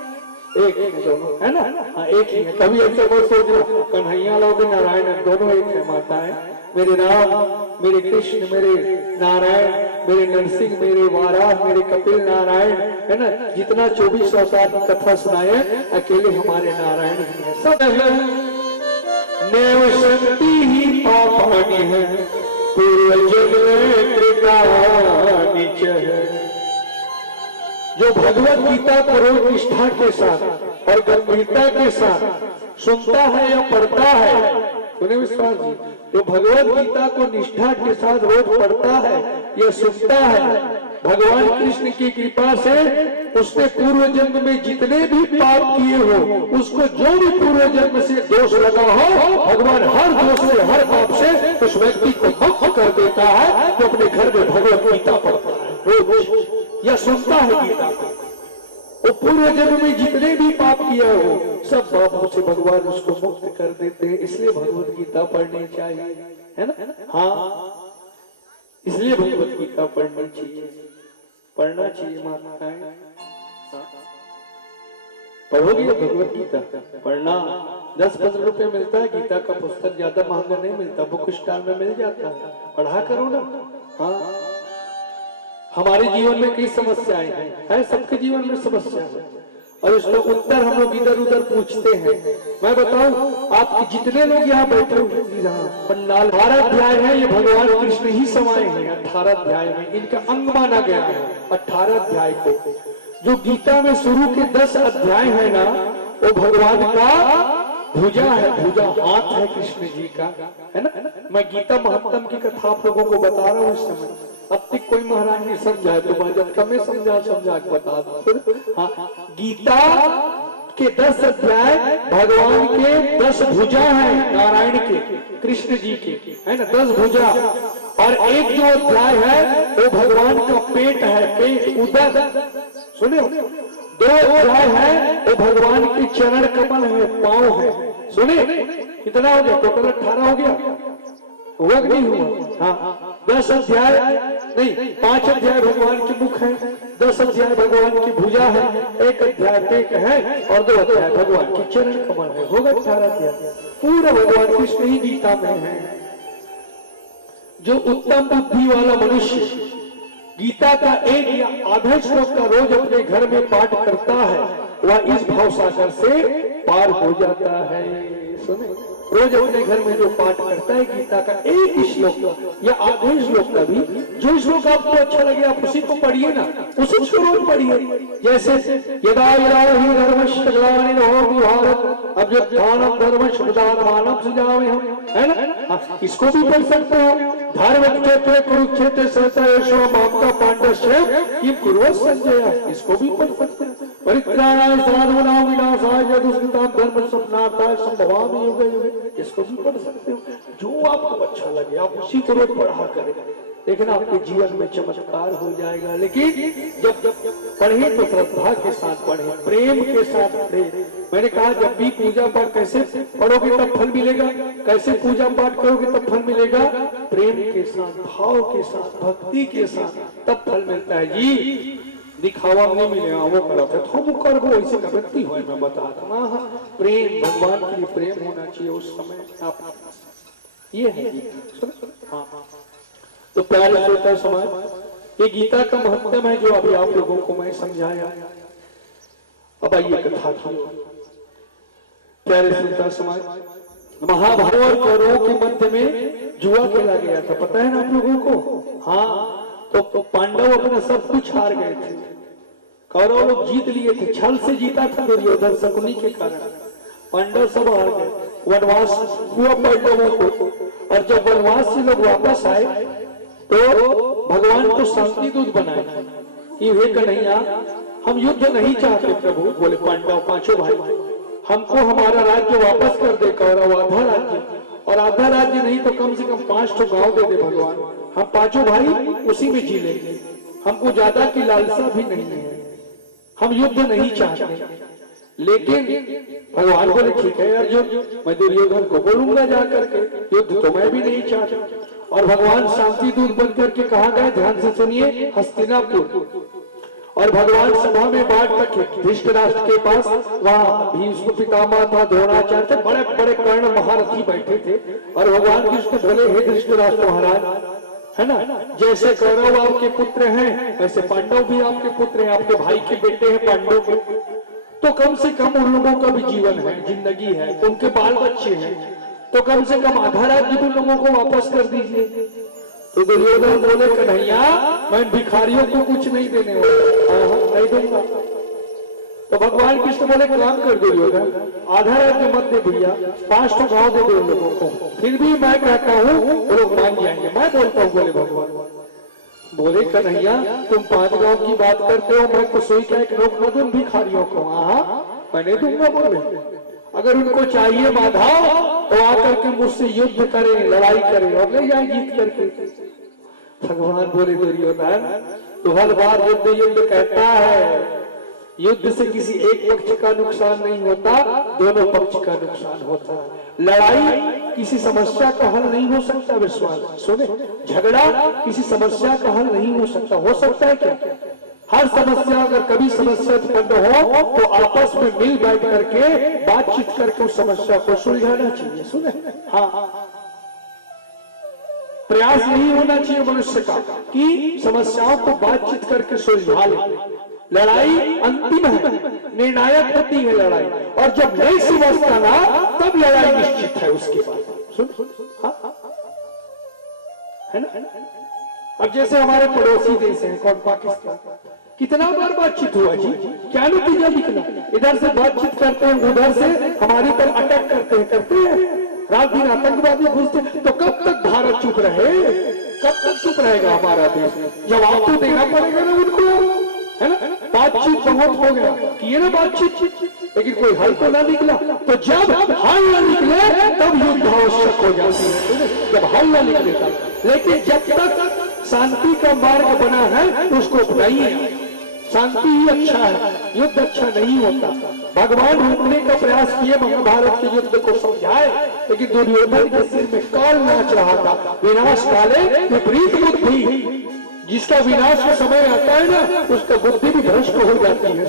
एक है दोनों, है ना? हाँ, एक ही है। कभी ऐसा कोई सोच रहा कन्हैया लोग नारायण दोनों एक है। माता है मेरे राम, मेरे कृष्ण, मेरे नारायण, मेरे नरसिंह, मेरे वाराह, मेरे कपिल नारायण, है ना? जितना 24 अवतार की कथा सुनाए अकेले हमारे नारायण ही है। सब नैव शक्ति ही पापानि है, पूर्व जन्म कृता नीच है। जो भगवत गीता को रोज निष्ठा के साथ और गंभीरता के साथ सुनता है या पढ़ता है, सुने विश्वास जी, जो भगवत गीता को निष्ठा के साथ रोज पढ़ता है या सुनता है, भगवान कृष्ण की कृपा से उसने पूर्व जन्म में जितने भी पाप किए हो, उसको जो भी पूर्व जन्म से दोष लगा हो, भगवान हर दोष से, हर पाप से उस व्यक्ति को मुक्त कर देता है जो अपने घर में भगवत गीता पढ़ता है रोज या सुनता है गीता को। वो पूर्व जन्म में जितने भी पाप किया हो, सब पापों से भगवान उसको मुक्त कर देते हैं। इसलिए भगवत गीता पढ़नी चाहिए, है ना? हाँ, इसलिए भगवत गीता पढ़नी चाहिए, पढ़ना चाहिए माताएं। पढ़ोगे भगवत गीता? पढ़ना 10-15 रुपए मिलता है गीता का पुस्तक, ज्यादा महंगा नहीं मिलता, बुक स्टॉल में मिल जाता है, पढ़ा करो ना। हाँ, हमारे जीवन में कई समस्याएं हैं, सबके जीवन में समस्या है और इसका उत्तर हम लोग इधर उधर पूछते हैं। मैं बताऊं, आपके जितने लोग यहाँ बैठे हुए पंडाल, 18 अध्याय है, ये भगवान कृष्ण ही समाये हैं 18 अध्याय में, इनका अंग माना गया है 18 अध्याय को। जो गीता में शुरू के 10 अध्याय है ना, वो भगवान का भुजा है, भुजा हाथ है कृष्ण जी का, है ना? मैं गीता महत्तम की कथा आप लोगों को बता रहा हूँ इस समय। अब तक कोई महाराज नहीं समझा है तो मैं जब कम समझा के बता दूं। हाँ, गीता के 10 अध्याय भगवान के 10 भुजा है, नारायण के, कृष्ण जी के, है ना? 10 भुजा। और एक जो अध्याय है वो भगवान का पेट है, पेट, उदर, सुने? 2 अध्याय है वो भगवान के चरण कमल है, पांव है, सुने? कितना हो गया टोटल? 18 हो गया, हुआ कि नहीं हुआ? हाँ, 10 अध्याय नहीं, 5 अध्याय भगवान के मुख है, 10 अध्याय भगवान की भुजा है, 1 अध्याय पेट है और 2 अध्याय भगवान की चरण कमल है, होगा 18 अध्याय। पूरा भगवान कृष्ण ही गीता में है। जो उत्तम बुद्धि वाला मनुष्य गीता का एक या आधा श्लोक का रोज अपने घर में पाठ करता है, वह इस भावसागर से पार हो जाता है। सुने, रोज अपने घर में जो पाठ करता है गीता का एक ही श्लोक या आधे श्लोक का भी, जो श्लोक आपको अच्छा लगे आप उसी को पढ़िए ना, उसी को रोज पढ़िए। जैसे यदा यदा हि धर्मस्य ग्लानिर्भवति भारत अभ्युत्थानं धर्मस्य तदात्मानं सृजाम्यहम्, है ना? इसको भी पढ़ सकते हो। धर्मक्षेत्रे कुरुक्षेत्रे सहस्रेषु मामका पाण्डवस्य किं कुर्वन् संजय, इसको भी पढ़ सकते हो। परित्राणाय साधूनां विनाशाय दुष्कृतां धर्म संस्थापनाय संभवामि युगे युगे, इसको भी पढ़ सकते हो। जो आपको अच्छा लगे आप उसी को रोज पढ़ा करें, देखना आपके जीवन में चमत्कार हो जाएगा। लेकिन जब पढ़े तो श्रद्धा के साथ पढ़े, प्रेम के साथ पढ़े। मैंने कहा जब भी पूजा पाठ कैसे पढ़ोगे तब फल मिलेगा, कैसे पूजा पाठ करोगे तब फल मिलेगा? प्रेम के साथ, भाव के साथ, भक्ति के साथ, तब फल मिलता है जी। दिखावा नहीं मिलेगा, वो करते तो कर वो ऐसे व्यक्ति हो, मैं बताता हूँ। प्रेम, भगवान के लिए प्रेम होना चाहिए उस समय। आप ये है हाँ, तो प्यारे श्रोता समाज, ये गीता का महत्व है जो अभी आप लोगों को मैं समझाया। अब आइए कथा की। प्यारे श्रोता समाज, महाभारत और कौरवों के मध्य में जुआ खेला गया था, पता है ना आप लोगों को? हाँ, तो पांडव अपना सब कुछ हार गए थे, कौरव लोग जीत लिए थे, छल से जीता था दुर्योधन शकुनी के कारण। पांडव सब हार गए, वनवास हुआ पांडवों को। और जब वनवास से लोग वापस आए तो भगवान को शांति दूत बनाए कि हे कन्हैया, हम युद्ध नहीं चाहते प्रभु। बोले पांडव पांचों भाई, हमको हमारा राज्य वापस कर दे कौरव, आधा राज्य, और आधा राज्य नहीं तो कम से कम 5 ठो गांव दे दे भगवान, हम पांचों भाई उसी में जी लेंगे, हमको ज्यादा की लालसा भी नहीं है, हम युद्ध नहीं चाहते। लेकिन भगवान बोले ठीक है अर्जुन, मैं दुर्योधन को बोलूंगा जाकर के, युद्ध तो मैं भी नहीं चाहता। और भगवान शांति दूत बनकर के कहा गए, ध्यान से सुनिए, हस्तिनापुर। और भगवान सभा में बात रखे धृष्टराष्ट्र के पास, वहाँ भीष्म पितामह था, द्रोणाचार्य थे, बड़े बड़े कर्ण महारथी बैठे थे। और भगवान कृष्ण बोले, हे धृष्टराष्ट्र महाराज, है ना, जैसे कौरव आपके पुत्र हैं वैसे पांडव भी आपके पुत्र हैं, आपके भाई के बेटे हैं पांडव के, तो कम से कम उन लोगों का भी जीवन है, जिंदगी है, उनके बाल बच्चे हैं, तो कम से कम आधा राज्य उन लोगों को वापस कर दीजिए। तो दुर्योधन बोले, कन्हैया मैं भिखारियों को कुछ नहीं देने वाला, नहीं दूंगा। तो भगवान कृष्ण बोले, काम कर दुर्योधन, आधा राज्य मत दे भैया, 5 ठो गांव दे दो उन लोगों को, फिर भी मैं कहता हूँ वो लोग मान जाएंगे, मैं बोलता हूँ। बोले भगवान, बोले कन्हैया तुम 5 गांव की बात करते हो, मैं कुसुई का एक रोक न दूं भिखारियों को? हाँ मैं नहीं दूंगा। बोले अगर उनको चाहिए बाधा तो आकर के मुझसे युद्ध करें, लड़ाई करें और ले जाए जीत करके। भगवान बोले, दुर्योधन तो हर बार युद्ध युद्ध कहता है, युद्ध से किसी एक पक्ष का नुकसान नहीं होता, दोनों पक्ष का नुकसान होता है। लड़ाई किसी समस्या का हल नहीं हो सकता, विश्वास सुने, झगड़ा किसी समस्या का हल नहीं हो सकता। हो सकता है क्या? हर समस्या, अगर कभी समस्या उत्पन्न हो तो आपस में मिल बैठ करके बातचीत करके उस समस्या को सुलझाना चाहिए। सुने, हाँ, प्रयास नहीं होना चाहिए मनुष्य का कि समस्याओं को बातचीत करके सुलझा ले। लड़ाई अंतिम है, निर्णायक होती है लड़ाई, और जब नहीं समझता ना तब लड़ाई निश्चित है उसके बाद। सुन, हाँ, है ना? अब जैसे हमारे पड़ोसी देश हैं, कौन, पाकिस्तान, कितना बार बातचीत हुआ जी, क्या नतीजा निकला? इधर से बातचीत करते हैं, उधर से हमारी पर अटैक करते हैं, रात दिन आतंकवादी घुसते। तो कब तक भारत चुप रहे? कब तक चुप रहेगा हमारा देश? जवाब तो देना पड़ेगा ना उनको, है ना? बातचीत बहुत हो गया, किए ना बातचीत, लेकिन कोई हल तो ना निकला। तो जब हल ना निकले तब युद्ध आवश्यक हो जाती है, जब हल ना निकले तब। लेकिन जब तक शांति का मार्ग बना है तो उसको अपनाइए, शांति ही अच्छा है, युद्ध अच्छा नहीं होता। भगवान रोकने का प्रयास किए, महाभारत के युद्ध को समझाए, लेकिन दुर्योधन के सिर में काल नाच रहा था। विनाश काले विपरीत बुद्धि, जिसका विनाश का समय आता है ना उसका बुद्धि भी भ्रष्ट हो जाती है।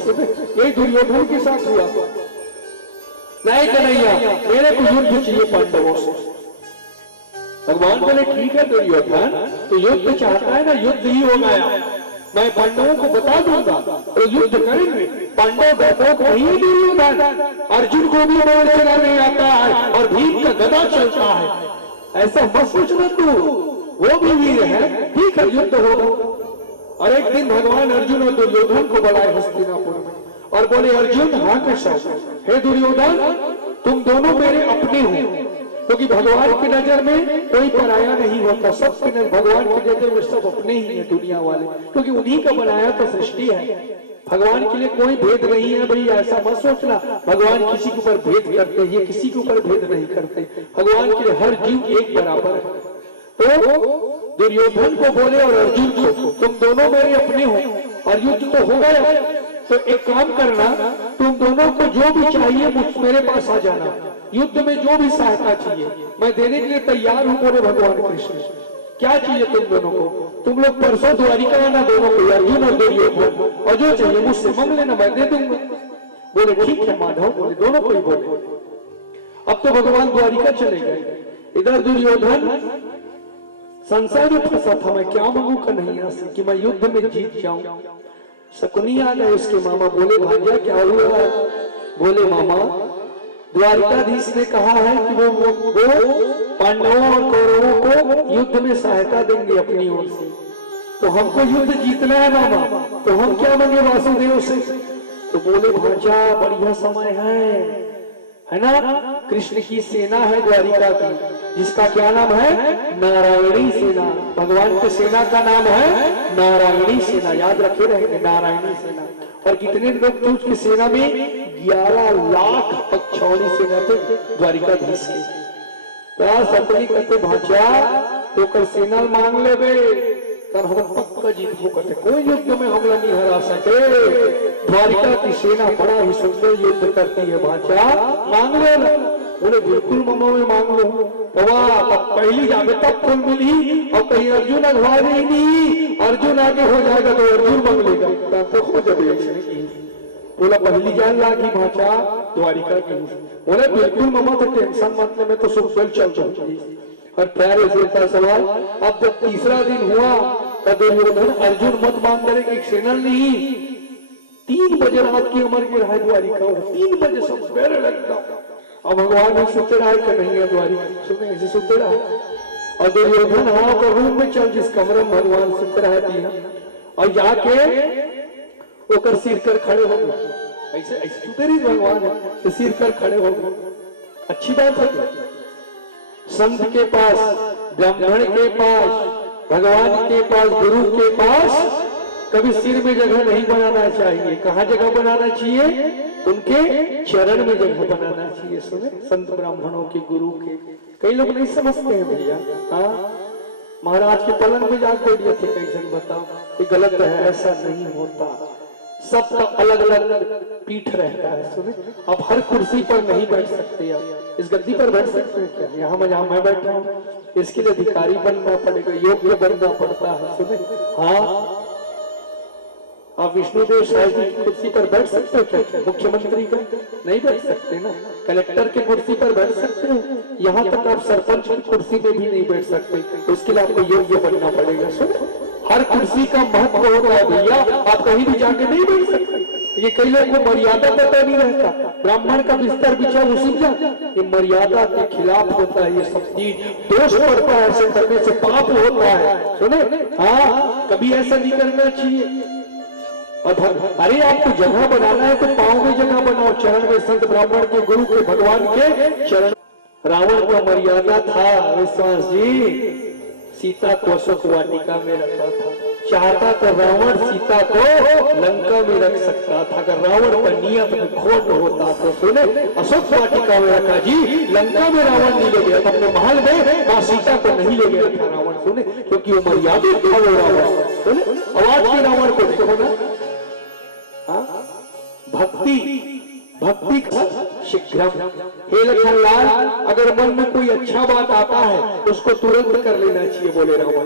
यही दुर्योधन के साथ हुआ। नहीं कन्हैया, मेरे को युद्ध चाहिए पांडवों से। भगवान बोले, ठीक है दुर्योधन, तो युद्ध चाहता है ना, युद्ध ही हो गया, मैं पांडवों को बता दूंगा तो युद्ध करेंगे। पांडव डरपोक नहीं है दुर्योधन, अर्जुन को भी बाण चलाने आता है और भीम का गदा चलता है, ऐसा मत सोचना तू, वो भी वीर है। ठीक है, युद्ध होगा। और एक दिन भगवान अर्जुन और दुर्योधन को बुलाए हस्तिनापुर में और बोले, अर्जुन हाँ कृष्ण, हे दुर्योधन, तुम दोनों मेरे अपने हो, क्योंकि भगवान की नजर में कोई पराया नहीं होता, सब भगवान की नजर में सब अपने ही है दुनिया वाले, क्योंकि उन्हीं का बनाया तो सृष्टि है। भगवान के लिए कोई भेद नहीं है भाई, ऐसा मत सोचना भगवान किसी के ऊपर भेद करते हैं, ये किसी के ऊपर भेद नहीं करते। भगवान के लिए हर जीव एक बराबर है। तो दुर्योधन को बोले और अर्जुन को, तुम दोनों मेरे अपने हो और युद्ध तो हो गया, तो एक काम करना, तुम दोनों को जो भी चाहिए मेरे पास आ जाना, युद्ध में जो भी सहायता चाहिए मैं देने के लिए तैयार हूं। बोले भगवान कृष्ण, क्या चाहिए तुम दोनों को? तुम लोग परसों द्वारिका आना दोनों को, अर्जुन और दुर्योधन, और जो चाहिए मुझसे मांग लेना, मैं दे दूंगा। बोले ठीक है माधव, बोले दोनों को ही बोले। अब तो भगवान द्वारिका चले गए, इधर दुर्योधन संसार में फंसा था, मैं क्या मांगू कन्हैया से कि मैं युद्ध में जीत जाऊं। शकुनी आ गए उसके मामा, बोले भांजा क्या हुआ? बोले मामा, द्वारिकाधीश ने कहा है कि वो पांडवों और कौरवों को युद्ध में सहायता देंगे अपनी ओर से। तो हमको युद्ध जीतना है मामा, तो हम क्या मांगे वासुदेव से? तो बोले भांजा बढ़िया समय है ना, कृष्ण की सेना है द्वारिका की, जिसका क्या नाम है? नारायणी सेना। भगवान की सेना का नाम है नारायणी सेना, याद रखे रहेंगे, नारायणी सेना। और कितने लोग थे उसकी सेना में? 11 लाख अक्षौणी सेना थे द्वारिकाधीश की। क्या सपनी कहते भांजा तो कर सेना मांग ले बे, कर हम पक्का जीत को कहते, कोई युद्ध में हमला नहीं हरा सके। द्वारिका की सेना बड़ा ही सुंदर युद्ध करती है भांजा, मांग ले। बोले बिल्कुल मम्मा में मांग लो। पहली जावे तब फूल मिली, और कहीं अर्जुन अगवा ही नहीं, अर्जुन आगे हो जाएगा तो अर्जुन मांग लेगा, तब तो हो जाए। बोला पहली जान लागी भांजा द्वारिका की। बोले बिल्कुल मम्मा, तो टेंशन मत ले, मैं तो सुखबल चल जाऊंगी। और प्यारे से का सवाल, अब जब तीसरा दिन हुआ तब अर्जुन मत मांग करे कि सेना नहीं, 3 बजे रात की उम्र की रहा द्वारिका, 3 बजे सब सवेरे लगता। अब भगवान ने सुते रहा कि नहीं है द्वारिका, सुने ऐसे सुते रहा। और दुर्योधन हाँ तो रूम में चल, जिस कमरे में भगवान सुते रहा दिया, और जाके ओकर सिर कर खड़े हो गए। ऐसे ऐसे सुते रही भगवान तो सिर कर खड़े हो गए। अच्छी बात है, संत के पास, ब्राह्मण के पास, भगवान के पास, गुरु के पास कभी सिर में जगह नहीं बनाना चाहिए। कहाँ जगह बनाना चाहिए? उनके चरण में जगह बनाना चाहिए। सुने संत ब्राह्मणों के, गुरु के। कई लोग नहीं समझते हैं भैया। हाँ, महाराज के पलंग में जाकर दिए थे, कई जन बताओ ये गलत है, ऐसा नहीं होता। सबका अलग अलग पीठ रहता है। सुने आप हर कुर्सी पर नहीं बैठ सकते, आप इस गद्दी पर बैठ सकते हैं क्या? यहाँ मैं बैठा हूँ, इसके लिए अधिकारी बनना पड़ेगा, योग्य बनना पड़ता है। सुने हाँ, आप विष्णुदेव साहब जी की कुर्सी पर बैठ सकते हो क्या? मुख्यमंत्री का नहीं बैठ सकते ना, कलेक्टर की कुर्सी पर बैठ सकते हो, यहाँ तक आप सरपंच की कुर्सी में भी नहीं बैठ सकते, उसके लिए आपको योग्य बनना पड़ेगा। सुनो हर कुर्सी का महत्व होता है भैया, आप कहीं भी जाके नहीं बैठ सकते। ये कई लोगों को मर्यादा पता नहीं रहता, ब्राह्मण का बिस्तर बिछा उसी जा, ये मर्यादा के खिलाफ होता है, ये सब चीज दोष पड़ता है, ऐसे करने से पाप होता है। सुने हाँ, कभी ऐसा नहीं करना चाहिए। अरे आपको जगह बनाना है तो पांव में जगह बनाओ, चरण में संत ब्राह्मण के, गुरु के, भगवान के चरण। रावण का मर्यादा था विश्वास जी, सीता को अशोक वाटिका में रखा था। चाहता तो रावण सीता को लंका में रख सकता था, अगर रावण का नियत में खोट होता तो। सुने अशोक वाटिका में रखा जी, लंका में रावण नहीं ले गया, अपने महल में मां सीता को नहीं ले गया था रावण। सुने क्योंकि वो मर्यादित था वो रावण। सुने आवाज के रावण को देखो ना, भक्ति शीघ्र। हे लखनलाल, अगर मन में कोई अच्छा बात आता है उसको तुरंत कर लेना चाहिए, बोले रावण।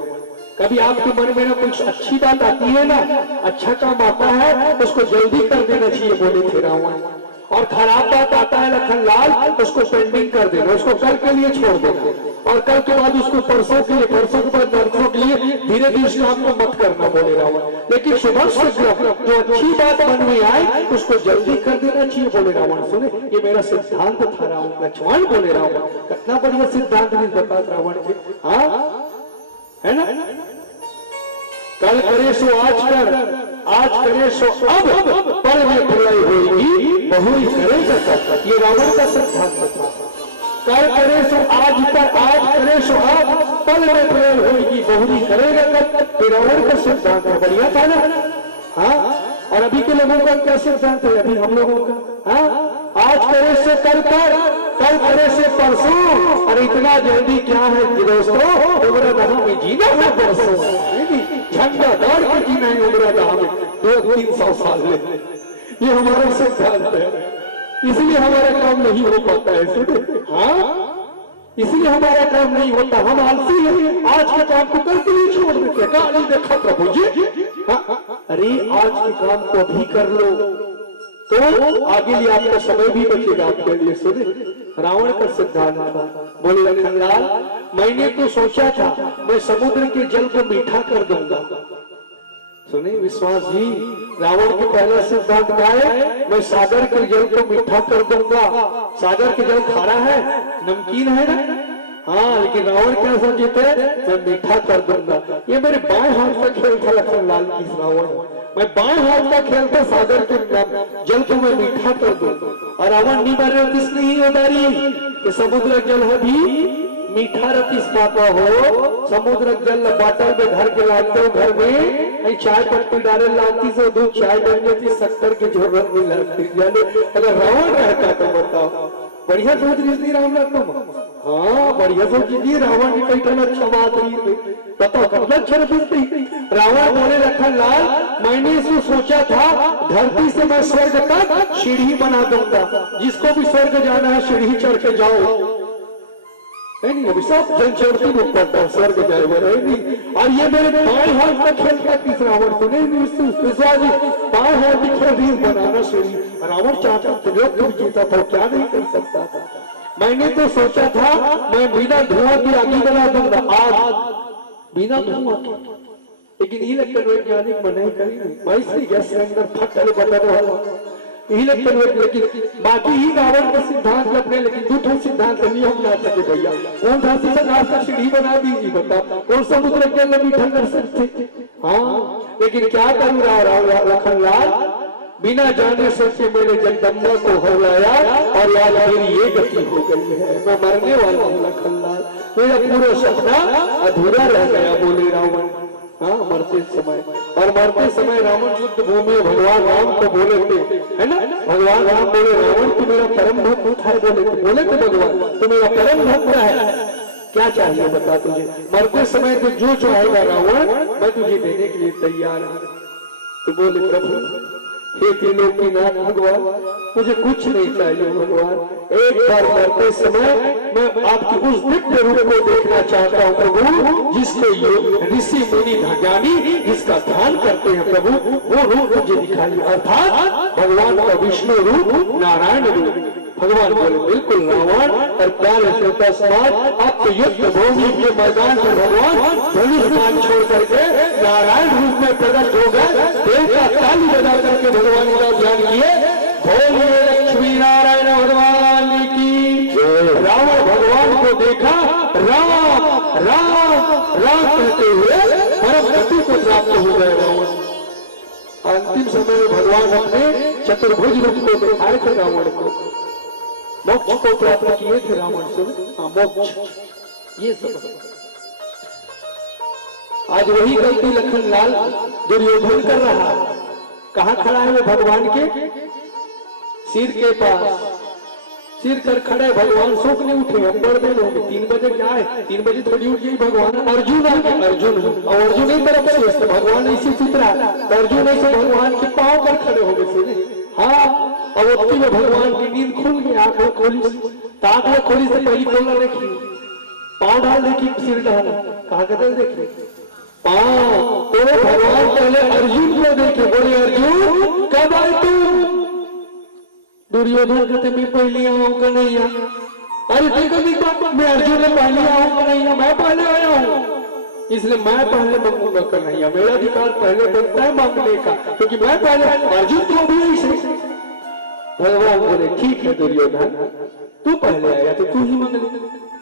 कभी आपके मन में ना कुछ अच्छी बात आती है ना, अच्छा काम आता है, उसको जल्दी कर देना चाहिए, बोले थे रावण। और खराब बात आता है लखनलाल, उसको पेंडिंग कर देना, उसको कल के लिए छोड़ देना, और कल के बाद उसको परसों के लिए, परसों के बाद परसों के लिए, धीरे धीरे उस काम को मत करना, बोले रावण। लेकिन सुबह जो अच्छी बात मन में आए उसको जल्दी कर देना चाहिए, बोले रावण। सुने ये मेरा सिद्धांत था रावण। लक्ष्मण बोले रावण, कितना बढ़िया सिद्धांत नहीं बता रावण के। हाँ है ना, कल करे सो आज कर, आज करे सो अब, पर में प्रलय होगी बहु ही करेगा कर। ये रावण का सिद्धांत था। कल करे सो आज कर, आज करे सो अब, पल में प्रलय होगी बहु ही करेगा कर। ये रावण का सिद्धांत है, बढ़िया था ना। हाँ, और अभी के लोगों का क्या सिद्धांत है अभी हम लोगों का? हाँ, आज करे से कल कर, कल करे से परसों, और इतना जल्दी क्या है दोस्तों, उम्र दहा में जीना है परसों, झंडा दौड़ के जीना है उम्र दहा में 200-300 साल में। ये हमारा सिद्धांत है, इसलिए हमारा काम नहीं हो पाता है। सुने हाँ, इसलिए हमारा काम नहीं होता, हम आलसी हैं, आज के काम को कल के लिए छोड़ देते हैं। कहा देखा प्रभु जी, अरे आज के काम को अभी कर लो तो आगे लिए आपका समय भी बचेगा आपके लिए। सुने रावण का सिद्धांत था। बोले लखनलाल, मैंने तो सोचा था मैं समुद्र के जल को मीठा कर दूंगा। सुने विश्वास जी, रावण के पहला सिद्धांत क्या है? मैं सागर के जल को मीठा कर दूंगा। सागर के जल खारा है, नमकीन है ना। हाँ, लेकिन रावण क्या सोचे थे, मैं मीठा कर दूंगा। ये मेरे बाएं हाथ का खेल था लखन लाल की रावण, मैं बाएं हाथ का खेल था सागर के जल को मैं मीठा कर दूं। और रावण नहीं मर रहे किसने ही उतारी कि समुद्र जल है भी मीठा रतिस पापा हो। समुद्र जल बाटल में घर के लाते हो, घर में चाय पत्ती डाले लाती से दूध चाय बन जाती, शक्कर की जरूरत नहीं लगती। अगर रावण रहता तो बताओ, बढ़िया सोच रही राम तुम। हाँ, बढ़िया सोच लीजिए, रावण की कई तरह अच्छा बात रही, बताओ कितना अच्छा सोचती। रावण बोले लखन लाल, मैंने इसको सोचा था धरती से मैं स्वर्ग तक सीढ़ी बना दूंगा, जिसको भी स्वर्ग जाना है सीढ़ी चढ़ के जाओ। नहीं, अभी सब जन चढ़ती लोग पड़ता है स्वर्ग जाए वो नहीं। और ये मेरे बाएं हाथ का खेल का तीस रावण को नहीं बाएं हाथ की खेल रील बनाना सीढ़ी। रावण चाहता तुम जीता था, क्या नहीं कर सकता था। मैंने तो सोचा था मैं बिना धुआं की आगे बना दूंगा, आग बिना धुआं की, लेकिन इलेक्ट्रॉनिक वैज्ञानिक मना करेंगे भाई से गैस सिलेंडर फटने बताने वाला इलेक्ट्रॉनिक। लेकिन बाकी ही रावण के सिद्धांत अपने, लेकिन दूसरे सिद्धांत नहीं हम ला सके भैया। कौन सा सिद्धांत का सीढ़ी बना दीजिए बताओ, कौन समुद्र के अंदर मीठा कर सकते। हाँ, लेकिन क्या करूँ लखन लाल, बिना जाने सोचे मैंने जगदम्बा को हराया और आज मेरी ये गति हो गई है, मैं मरने वाला हूँ लखन लाल, मेरा पूरा सपना अधूरा रह गया बोले रावण। हाँ, मरते समय, और मरते समय रावण युद्ध भूमि भगवान राम को बोले थे, है ना, भगवान राम बोले रावण तू मेरा परम भक्त है, बोले थे भगवान तू मेरा परम भक्त है, क्या चाहिए बता तुझे। मरते समय तो जो चाहेगा रावण मैं तुझे देने के लिए तैयार हूँ। तो बोले प्रभु हे त्रिलोकीनाथ भगवान, मुझे कुछ नहीं चाहिए भगवान, एक बार मरते समय मैं आपकी उस दिव्य रूप को देखना चाहता हूँ प्रभु, जिसको ऋषि मुनि ज्ञानी जिसका ध्यान करते हैं प्रभु, वो रूप मुझे दिखाइए, अर्थात भगवान का विष्णु रूप, नारायण रूप। भगवान बोले बिल्कुल रावण, और प्यारे श्रोता समाज, आप तो युद्ध भूमि के मैदान में भगवान धनुष छोड़ करके नारायण रूप में प्रकट हो गए, देव का ताली बजा करके भगवान का ध्यान किए। बोलिए लक्ष्मी नारायण भगवान की जय। रावण भगवान को देखा, राम राम राम कहते हुए परम गति को प्राप्त हो गए रावण। अंतिम समय में भगवान अपने चतुर्भुज रूप को दिखाए थे रावण को, मोक्ष को प्राप्त किए थे रावण से। हाँ, मोक्ष ये सब आज वही गलती लखन लाल दुर्योधन कर रहा है। कहाँ खड़ा है वो भगवान के सिर के पास, सिर कर खड़े, भगवान शोक नहीं उठे, हम बढ़ देर होंगे 3 बजे क्या है, 3 बजे थोड़ी उठ गई भगवान। अर्जुन आ गया, अर्जुन और अर्जुन ही तरफ से भगवान ऐसे चित्रा, अर्जुन ऐसे भगवान के पांव पर खड़े हो गए सीधे। हाँ, और उतनी में भगवान की नींद खुल गई, आंखें खोली, आंखें खोली से पहली खोलना देखी, पांव डाल देखी, सिर डाल, कहा कहते देखी पांव। तो भगवान पहले अर्जुन को देखे, बोले अर्जुन कब आए तुम। दुर्योधन कहते मैं पहले आऊं कन्हैया। अरे देखो मैं अर्जुन ने पहले आऊं कन्हैया, मैं पहले आया हूँ, इसलिए मैं पहले मांगूंगा कन्हैया, मेरा अधिकार पहले बनता है मांगने का, क्योंकि मैं पहले। अर्जुन तो भी ऐसे। भगवान बोले ठीक है दुर्योधन, तू पहले आया तो तू ही मांग ले,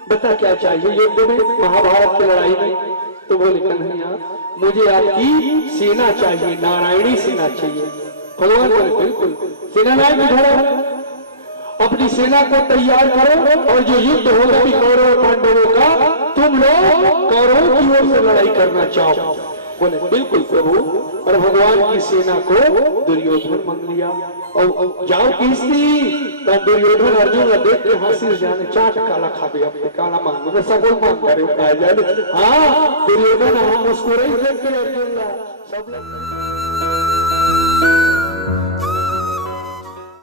बता क्या चाहिए युद्ध में, महाभारत की लड़ाई में। तो बोले कन्हैया मुझे आपकी सेना चाहिए, नारायणी सेना चाहिए। भगवान बोले बिल्कुल, सेनानायक इधर अपनी सेना को तैयार करो, और जो युद्ध होगा भी कौरव पांडवों का, तुम लोग कौरवों की ओर से लड़ाई करना चाहो। बोले बिल्कुल प्रभु, और भगवान की सेना को दुर्योधन मान लिया। और जाओ किसनी, तो दुर्योधन अर्जुन देख के हंसी जाने, चाट काला खा गया, काला मान सब मान करे। हाँ, दुर्योधन हम मुस्कुराई देख के अर्जुन सब लोग